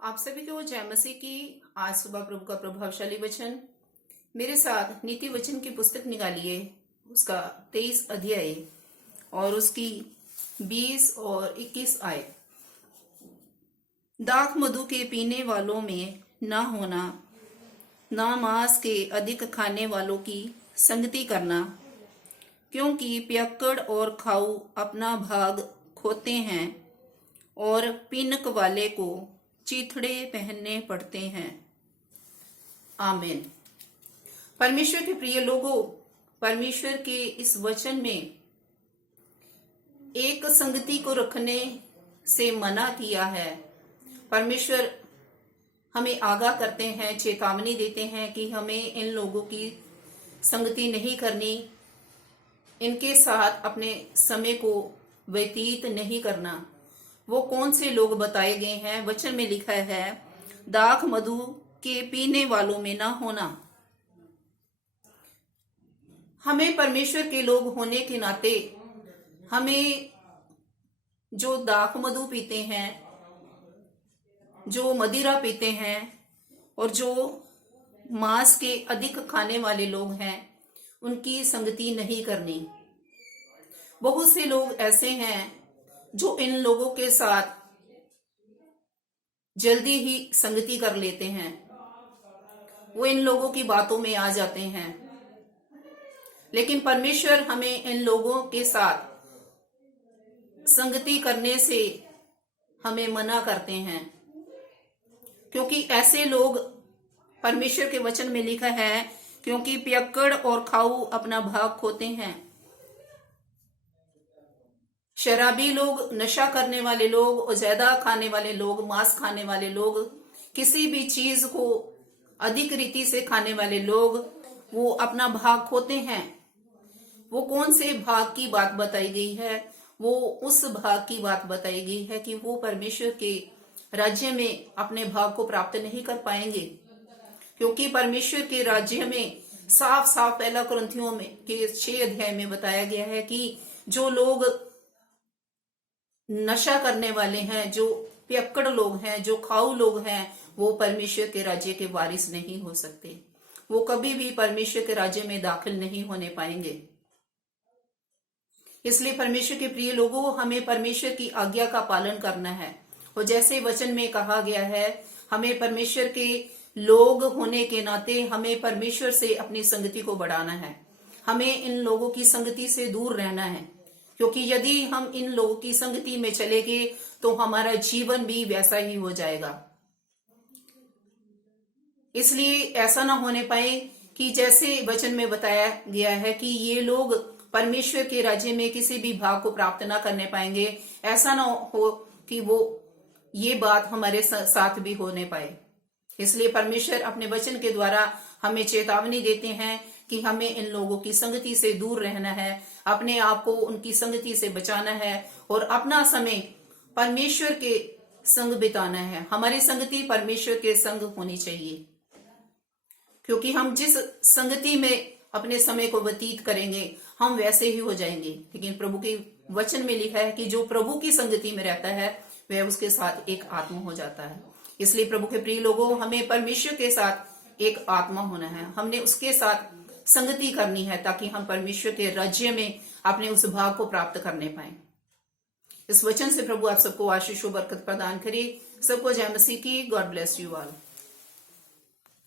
आप सभी को जय मसीह की। आज सुबह प्रभु का प्रभावशाली वचन मेरे साथ नीति वचन की पुस्तक निकालिए, उसका 23 अध्याय और उसकी 20 और 21 आए। दाख मधु के पीने वालों में न होना, न मांस के अधिक खाने वालों की संगति करना, क्योंकि पियक्कड़ और खाऊ अपना भाग खोते हैं और पीनक वाले को चीथड़े पहनने पड़ते हैं। आमीन। परमेश्वर के प्रिय लोगों, परमेश्वर के इस वचन में एक संगति को रखने से मना किया है। परमेश्वर हमें आगाह करते हैं, चेतावनी देते हैं कि हमें इन लोगों की संगति नहीं करनी, इनके साथ अपने समय को व्यतीत नहीं करना। वो कौन से लोग बताए गए हैं? वचन में लिखा है, दाख मधु के पीने वालों में ना होना। हमें परमेश्वर के लोग होने के नाते हमें जो दाख मधु पीते हैं, जो मदिरा पीते हैं और जो मांस के अधिक खाने वाले लोग हैं, उनकी संगति नहीं करनी। बहुत से लोग ऐसे हैं जो इन लोगों के साथ जल्दी ही संगति कर लेते हैं, वो इन लोगों की बातों में आ जाते हैं। लेकिन परमेश्वर हमें इन लोगों के साथ संगति करने से हमें मना करते हैं, क्योंकि ऐसे लोग, परमेश्वर के वचन में लिखा है, क्योंकि पियक्कड़ और खाऊ अपना भाग खोते हैं। शराबी लोग, नशा करने वाले लोग और ज्यादा खाने वाले लोग, मांस खाने वाले लोग, किसी भी चीज को अधिक रीति से खाने वाले लोग, वो अपना भाग खोते हैं। वो कौन से भाग की बात बताई गई है? वो उस भाग की बात बताई गई है कि वो परमेश्वर के राज्य में अपने भाग को प्राप्त नहीं कर पाएंगे, क्योंकि परमेश्वर के राज्य में साफ साफ पहला कुरिन्थियों में के 6 अध्याय में बताया गया है कि जो लोग नशा करने वाले हैं, जो पियक्कड़ लोग हैं, जो खाऊ लोग हैं, वो परमेश्वर के राज्य के वारिस नहीं हो सकते। वो कभी भी परमेश्वर के राज्य में दाखिल नहीं होने पाएंगे। इसलिए परमेश्वर के प्रिय लोगों, हमें परमेश्वर की आज्ञा का पालन करना है। और जैसे वचन में कहा गया है, हमें परमेश्वर के लोग होने के नाते हमें परमेश्वर से अपनी संगति को बढ़ाना है। हमें इन लोगों की संगति से दूर रहना है, क्योंकि यदि हम इन लोगों की संगति में चले गए तो हमारा जीवन भी वैसा ही हो जाएगा। इसलिए ऐसा ना होने पाए कि जैसे वचन में बताया गया है कि ये लोग परमेश्वर के राज्य में किसी भी भाग को प्राप्त ना करने पाएंगे। ऐसा ना हो कि वो ये बात हमारे साथ भी होने पाए। इसलिए परमेश्वर अपने वचन के द्वारा हमें चेतावनी देते हैं कि हमें इन लोगों की संगति से दूर रहना है, अपने आप को उनकी संगति से बचाना है और अपना समय परमेश्वर के संग बिताना है। हमारी संगति परमेश्वर के संग होनी चाहिए, क्योंकि हम जिस संगति में अपने समय को व्यतीत करेंगे हम वैसे ही हो जाएंगे। लेकिन प्रभु के वचन में लिखा है कि जो प्रभु की संगति में रहता है वह उसके साथ एक आत्मा हो जाता है। इसलिए प्रभु के प्रिय लोगों, हमें परमेश्वर के साथ एक आत्मा होना है, हमने उसके साथ संगति करनी है, ताकि हम परमेश्वर के राज्य में अपने उस भाग को प्राप्त करने पाए। इस वचन से प्रभु आप सबको आशीष और बरकत प्रदान करे। सबको जय मसीह की। God bless you all.